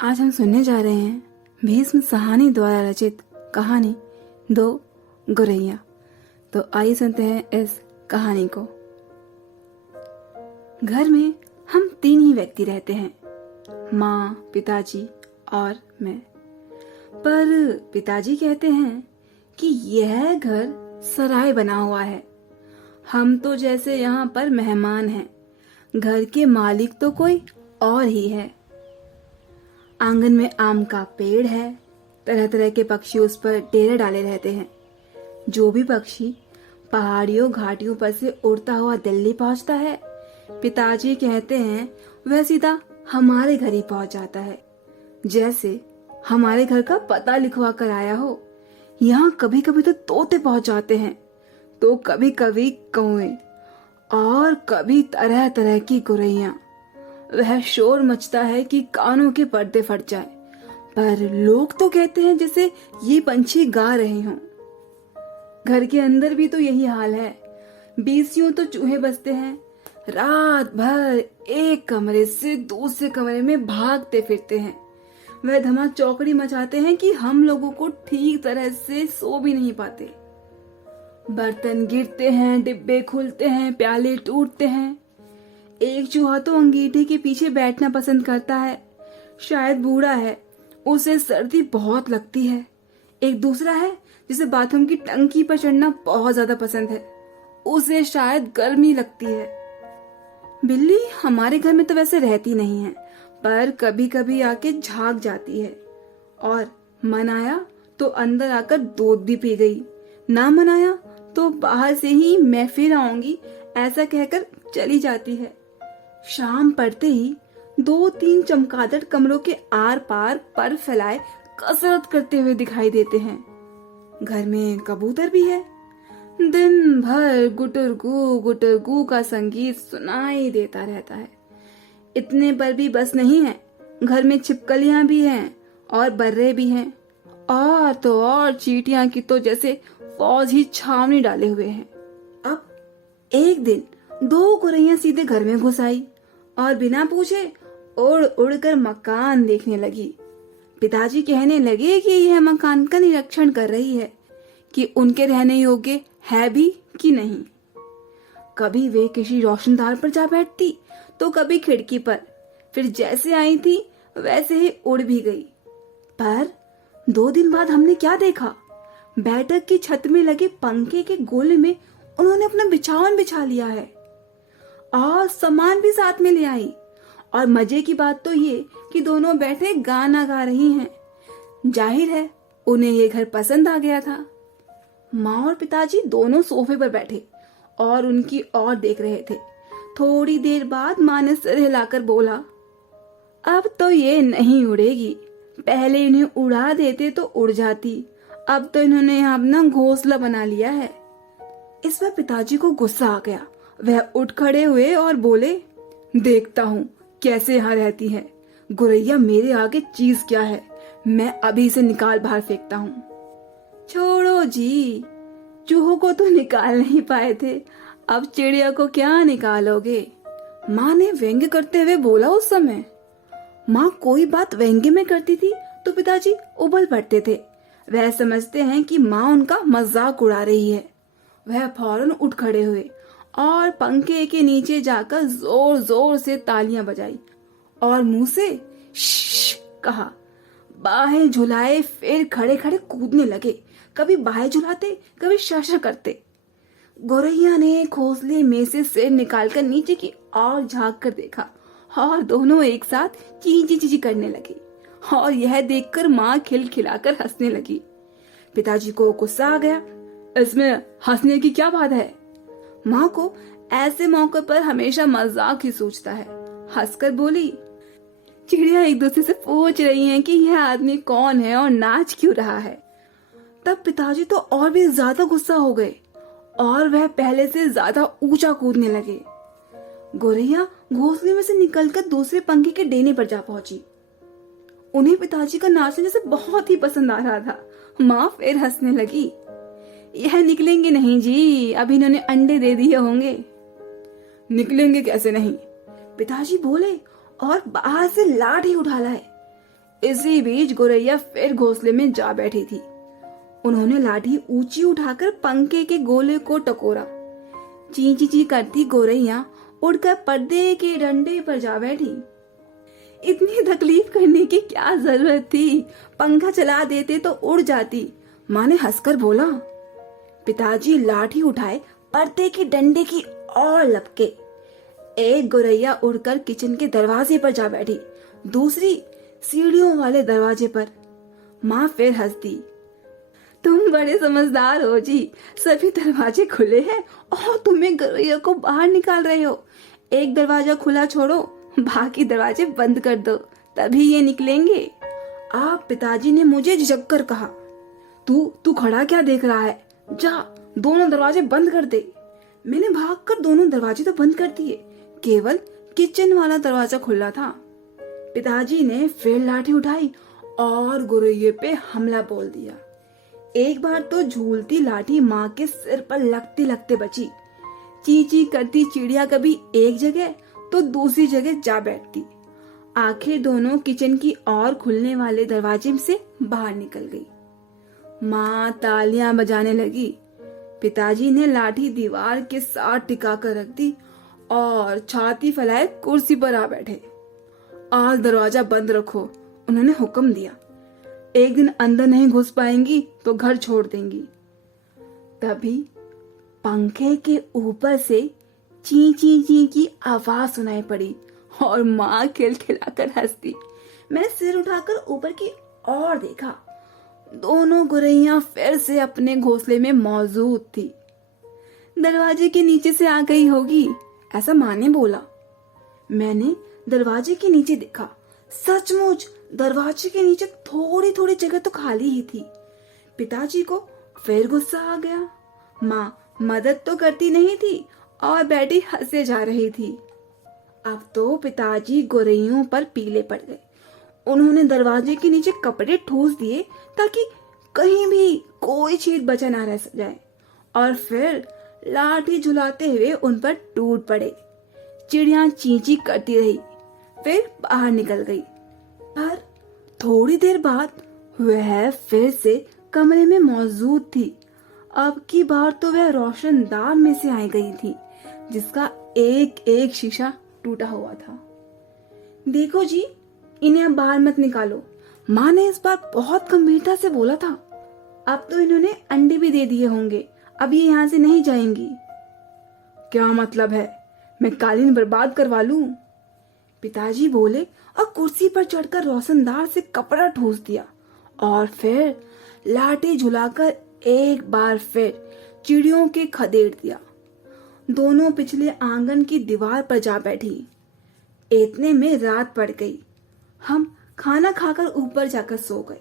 आज हम सुनने जा रहे हैं भीष्म साहनी द्वारा रचित कहानी दो गुरैया। तो आइए सुनते हैं इस कहानी को। घर में हम तीन ही व्यक्ति रहते हैं, माँ, पिताजी और मैं। पर पिताजी कहते हैं कि यह घर सराय बना हुआ है, हम तो जैसे यहाँ पर मेहमान हैं, घर के मालिक तो कोई और ही है। आंगन में आम का पेड़ है, तरह तरह के पक्षी उस पर डेरे डाले रहते हैं। जो भी पक्षी पहाड़ियों घाटियों पर से उड़ता हुआ दिल्ली पहुंचता है, पिताजी कहते हैं वह सीधा हमारे घर ही पहुंच जाता है, जैसे हमारे घर का पता लिखवा कर आया हो। यहाँ कभी कभी तो तोते पहुंच जाते हैं, तो कभी कभी कौवे और कभी तरह तरह की गुरैया। वह शोर मचता है कि कानों के पर्दे फट जाए, पर लोग तो कहते हैं जैसे ये पंछी गा रहे हों। घर के अंदर भी तो यही हाल है, बीसियों तो चूहे बसते हैं, रात भर एक कमरे से दूसरे कमरे में भागते फिरते हैं। वह धमा चौकड़ी मचाते हैं कि हम लोगों को ठीक तरह से सो भी नहीं पाते। बर्तन गिरते हैं, डिब्बे खुलते हैं, प्याले टूटते हैं। एक चूहा तो अंगीठे के पीछे बैठना पसंद करता है, शायद बूढ़ा है, उसे सर्दी बहुत लगती है। एक दूसरा है जिसे बाथरूम की टंकी पर चढ़ना बहुत ज्यादा पसंद है, उसे शायद गर्मी लगती है। बिल्ली हमारे घर में तो वैसे रहती नहीं है, पर कभी कभी आके झांक जाती है, और मन आया तो अंदर आकर दूध भी पी गई, ना मन आया तो बाहर से ही मैं फिर आऊंगी ऐसा कहकर चली जाती है। शाम पड़ते ही दो तीन चमगादड़ कमरों के आर पार पर फैलाए कसरत करते हुए दिखाई देते हैं। घर में कबूतर भी है, दिन भर गुटरगू का संगीत सुनाई देता रहता है। इतने पर भी बस नहीं है, घर में छिपकलियां भी हैं और बर्रे भी हैं, और तो और चींटियां की तो जैसे फौज ही छावनी डाले हुए हैं। अब एक दिन दो गुरैया सीधे घर में घुस आई और बिना पूछे उड़ उड़ कर मकान देखने लगी। पिताजी कहने लगे कि यह मकान का निरीक्षण कर रही है कि उनके रहने योग्य है भी कि नहीं। कभी वे किसी रोशनदार पर जा बैठती तो कभी खिड़की पर, फिर जैसे आई थी वैसे ही उड़ भी गई। पर 2 दिन बाद हमने क्या देखा, बैठक की छत में लगे पंखे के गोले में उन्होंने अपना बिछावन बिछा लिया है और सामान भी साथ में ले आई। और मजे की बात तो ये कि दोनों बैठे गाना गा रही हैं। जाहिर है उन्हें ये घर पसंद आ गया था। माँ और पिताजी दोनों सोफे पर बैठे और उनकी ओर देख रहे थे। थोड़ी देर बाद माँ ने सिर हिलाकर बोला, अब तो ये नहीं उड़ेगी, पहले इन्हें उड़ा देते तो उड़ जाती, अब तो इन्होंने यहाँ अपना घोंसला बना लिया है। इस पर पिताजी को गुस्सा आ गया। वह उठ खड़े हुए और बोले, देखता हूँ कैसे यहाँ रहती है। गुरैया मेरे आगे चीज क्या है, मैं अभी इसे निकाल बाहर फेंकता हूँ। छोड़ो जी, चूहों को तो निकाल नहीं पाए थे, अब चिड़िया को क्या निकालोगे, माँ ने व्यंग्य करते हुए बोला। उस समय माँ कोई बात व्यंग्य में करती थी तो पिताजी उबल पड़ते थे। वह समझते हैं कि माँ उनका मजाक उड़ा रही है। वह फौरन उठ खड़े हुए और पंखे के नीचे जाकर जोर जोर से तालियां बजाई और मुंह से श्श कहा। बाहें झुलाए फिर खड़े खड़े कूदने लगे, कभी बाहें झुलाते कभी शश करते। गोरैया ने घोंसले में से सिर निकालकर नीचे की ओर झांक कर देखा और दोनों एक साथ चींची चींची करने लगे, और यह देखकर माँ खिलखिलाकर हंसने लगी। पिताजी को गुस्सा आ गया, इसमें हंसने की क्या बात है। माँ को ऐसे मौके पर हमेशा मजाक ही सूझता है। हंसकर बोली, चिड़िया एक दूसरे से पूछ रही हैं कि यह आदमी कौन है और नाच क्यों रहा है। तब पिताजी तो और भी ज्यादा गुस्सा हो गए और वह पहले से ज्यादा ऊंचा कूदने लगे। गोरैया घोंसले में से निकलकर दूसरे पंखे के डेने पर जा पहुंची। उन्हें पिताजी का नाचना जैसे बहुत ही पसंद आ रहा था। माँ फिर हंसने लगी, यह निकलेंगे नहीं जी, अभी इन्होंने अंडे दे दिए होंगे। निकलेंगे कैसे नहीं, पिताजी बोले और बाहर से लाठी उठा लाए। इसी बीच गोरैया फिर घोंसले में जा बैठी थी। उन्होंने लाठी ऊंची उठाकर पंखे के गोले को टकोरा। ची ची ची करती गोरैया उड़कर पर्दे के डंडे पर जा बैठी। इतनी तकलीफ करने की क्या जरूरत थी, पंखा चला देते तो उड़ जाती। माँ ने हंसकर बोला। पिताजी लाठी उठाए पर्दे के डंडे की और लपके। एक गोरैया उड़कर किचन के दरवाजे पर जा बैठी, दूसरी सीढ़ियों वाले दरवाजे पर। माँ फिर हंस दी। तुम बड़े समझदार हो जी, सभी दरवाजे खुले हैं और तुम एक गोरैया को बाहर निकाल रहे हो। एक दरवाजा खुला छोड़ो, बाकी दरवाजे बंद कर दो, तभी ये निकलेंगे। आप पिताजी ने मुझे झिझक कर कहा। तू खड़ा क्या देख रहा है, जा दोनों दरवाजे बंद कर दे। मैंने भागकर दोनों दरवाजे तो बंद कर दिए, केवल किचन वाला दरवाजा खुला था। पिताजी ने फिर लाठी उठाई और गोरैये पे हमला बोल दिया। एक बार तो झूलती लाठी माँ के सिर पर लगते लगते बची। ची ची करती चिड़िया कभी एक जगह तो दूसरी जगह जा बैठती। आखिर दोनों किचन की और खुलने वाले दरवाजे से बाहर निकल गई। माँ तालियां बजाने लगी। पिताजी ने लाठी दीवार के साथ टिका कर रख दी और छाती फैलाए कुर्सी पर आ बैठे। आज दरवाजा बंद रखो, उन्होंने हुक्म दिया। एक दिन अंदर नहीं घुस पाएंगी तो घर छोड़ देंगी। तभी पंखे के ऊपर से ची ची ची की आवाज सुनाई पड़ी और माँ खिलखिलाकर हंसती। मैंने सिर उठाकर ऊपर की ओर देखा। दोनों गोरैया फिर से अपने घोंसले में मौजूद थी। दरवाजे के नीचे से आ गई होगी, ऐसा माँ ने बोला। मैंने दरवाजे के नीचे देखा। सचमुच दरवाजे के नीचे थोड़ी थोड़ी जगह तो खाली ही थी। पिताजी को फिर गुस्सा आ गया। माँ मदद तो करती नहीं थी और बैठी हंसे जा रही थी। अब तो पिताजी गोरैयों पर पीले पड़ गए। उन्होंने दरवाजे के नीचे कपड़े ठूस दिए ताकि कहीं भी कोई चीज बचा ना रह जाए, और फिर लाठी झुलाते हुए उन पर टूट पड़े। चिड़िया चींची करती रही, फिर बाहर निकल गई। पर थोड़ी देर बाद वह फिर से कमरे में मौजूद थी। अब की बार तो वह रोशनदान में से आई गई थी, जिसका एक एक शीशा टूटा हुआ था। देखो जी, इन्हें अब बाहर मत निकालो, माँ ने इस बार बहुत गंभीरता से बोला था। अब तो इन्होंने अंडे भी दे दिए होंगे, अब ये यहाँ से नहीं जाएंगी। क्या मतलब है, मैं कालीन बर्बाद करवा लूं? पिताजी बोले और कुर्सी पर चढ़कर रोशनदार से कपड़ा ठूस दिया और फिर लाठी झुलाकर एक बार फिर चिड़ियों के खदेड़ दिया। दोनों पिछले आंगन की दीवार पर जा बैठी। इतने में रात पड़ गई। हम खाना खाकर ऊपर जाकर सो गए।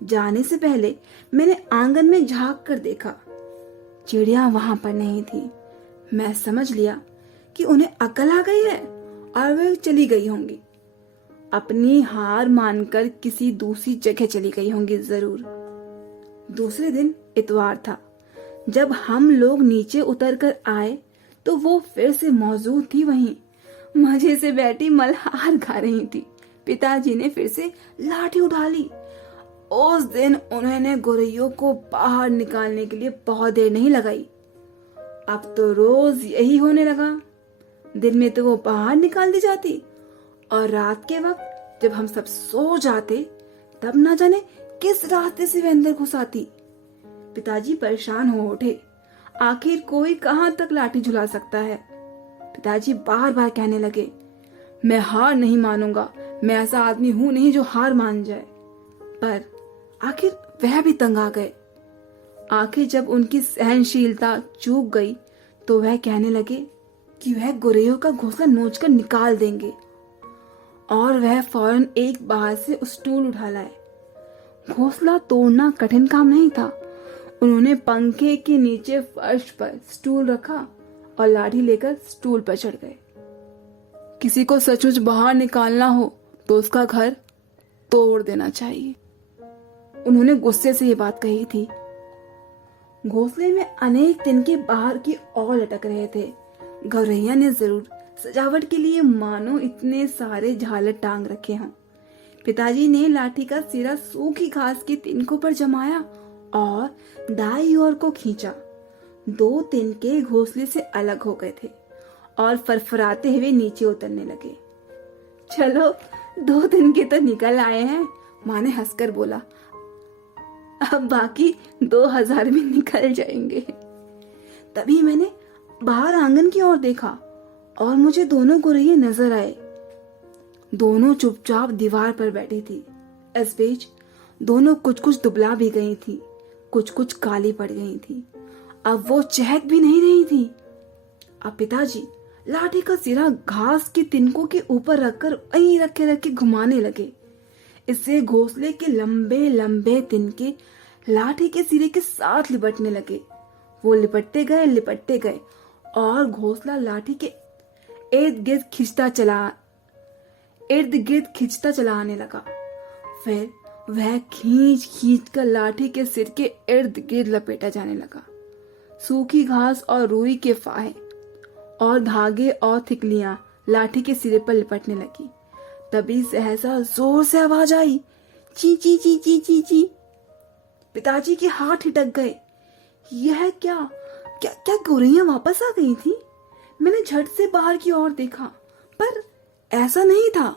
जाने से पहले मैंने आंगन में झांक कर देखा। चिड़िया वहां पर नहीं थी। मैं समझ लिया कि उन्हें अकल आ गई है और वे चली गई होंगी। अपनी हार मानकर किसी दूसरी जगह चली गई होंगी जरूर। दूसरे दिन इतवार था। जब हम लोग नीचे उतर कर आए तो वो फिर से मौजूद थी वहीं, मजे से बैठी मल्हार खा रही थी। पिताजी ने फिर से लाठी उठा ली। उस दिन उन्होंने गोरैयों को बाहर निकालने के लिए बहुत देर नहीं लगाई। अब तो रोज यही होने लगा। दिन में तो वो बाहर निकाल दी जाती और रात के वक्त जब हम सब सो जाते तब ना जाने किस रास्ते से वह अंदर घुस आती। पिताजी परेशान हो उठे। आखिर कोई कहां तक लाठी झुला सकता है। पिताजी बार बार कहने लगे, मैं हार नहीं मानूंगा, मैं ऐसा आदमी हूं नहीं जो हार मान जाए। पर आखिर वह भी तंग आ गए। आखिर जब उनकी सहनशीलता चूक गई तो वह कहने लगे कि वह गोरैयों का घोंसला नोचकर निकाल देंगे, और वह फौरन एक बाहर से स्टूल उठा लाए। घोंसला तोड़ना कठिन काम नहीं था। उन्होंने पंखे के नीचे फर्श पर स्टूल रखा और लाठी लेकर स्टूल पर चढ़ गए। किसी को सचमुच बाहर निकालना हो तो उसका घर तोड़ देना चाहिए, उन्होंने गुस्से से ये बात कही थी। घोंसले में अनेक तिनके बाहर की ओर लटक रहे थे। गौरैया ने जरूर सजावट के लिए मानो इतने सारे झालर टांग रखे हों। पिताजी ने लाठी का सिरा सूखी घास के तिनकों पर जमाया और दाईं ओर को खींचा। 2 तिनके घोंसले से अलग हो गए थे और फरफराते हुए नीचे उतरने लगे। चलो 2 तिनके तो निकल आए हैं, माँ ने हंसकर बोला। अब बाकी 2000 भी निकल जाएंगे। तभी मैंने बाहर आंगन की ओर देखा और मुझे दोनों गोरैये नजर आए। दोनों चुपचाप दीवार पर बैठी थी। इस बीच दोनों कुछ दुबला भी गई थी, कुछ काली पड़ गई थी। अब वो चहक भी नहीं रही थी। अब पिताजी लाठी का सिरा घास के तिनकों के ऊपर रखकर वहीं रखे घुमाने लगे। इससे घोंसले के लंबे लंबे तिनके लाठी के सिरे के साथ लिपटने लगे। वो लिपटते गए और घोंसला लाठी के इर्द गिर्द खिंचता चला आने लगा। फिर वह खींच कर लाठी के सिर के इर्द गिर्द लपेटा जाने लगा। सूखी घास और रुई के फाहे और धागे और थिकलियां लाठी के सिरे पर लिपटने लगी। तभी सहसा जोर से आवाज आई, ची ची ची ची ची ची। पिताजी के हाथ हिटक गए। यह क्या गोरैया वापस आ गई थी? मैंने झट से बाहर की ओर देखा, पर ऐसा नहीं था।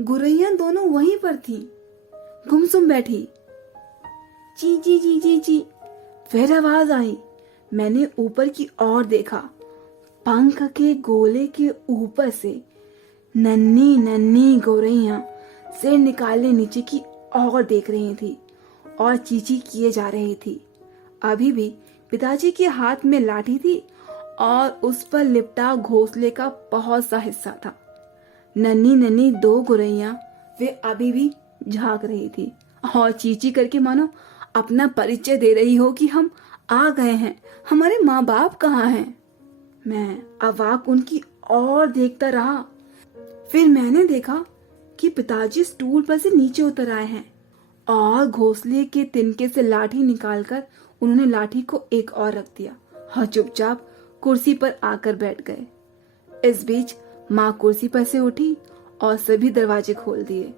गोरैया दोनों वहीं पर थीं, गुमसुम बैठी। ची ची ची ची ची। फिर आवाज आई। मैंने ऊपर की ओर देखा। पंख के गोले के ऊपर से नन्ही नन्ही गोरैया सिर निकाले नीचे की ओर देख रही थी और चींची किए जा रही थी। अभी भी पिताजी के हाथ में लाठी थी और उस पर लिपटा घोंसले का बहुत सा हिस्सा था। नन्ही नन्ही 2 गोरैया वे अभी भी झांक रही थी और चींची करके मानो अपना परिचय दे रही हो कि हम आ गए हैं, हमारे माँ बाप कहाँ हैं। मैं अवाक उनकी ओर देखता रहा। फिर मैंने देखा कि पिताजी स्टूल पर से नीचे उतर आए हैं और घोंसले के तिनके से लाठी निकालकर उन्होंने लाठी को एक और रख दिया और चुपचाप कुर्सी पर आकर बैठ गए। इस बीच माँ कुर्सी पर से उठी और सभी दरवाजे खोल दिए।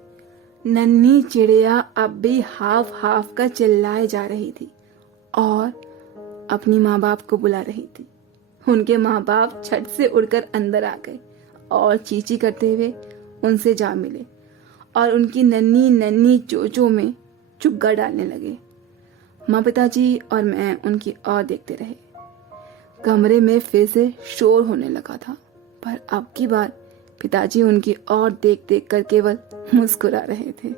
नन्ही चिड़िया अब भी हाफ कर चिल्लाए जा रही थी और अपनी माँ बाप को बुला रही थी। उनके माँ बाप छत से उड़कर अंदर आ गए और चींची करते हुए उनसे जा मिले और उनकी नन्ही नन्ही चोंचों में चुग्गा डालने लगे। माँ, पिताजी और मैं उनकी ओर देखते रहे। कमरे में फिर से शोर होने लगा था, पर अब की बार पिताजी उनकी ओर देख कर केवल मुस्कुरा रहे थे।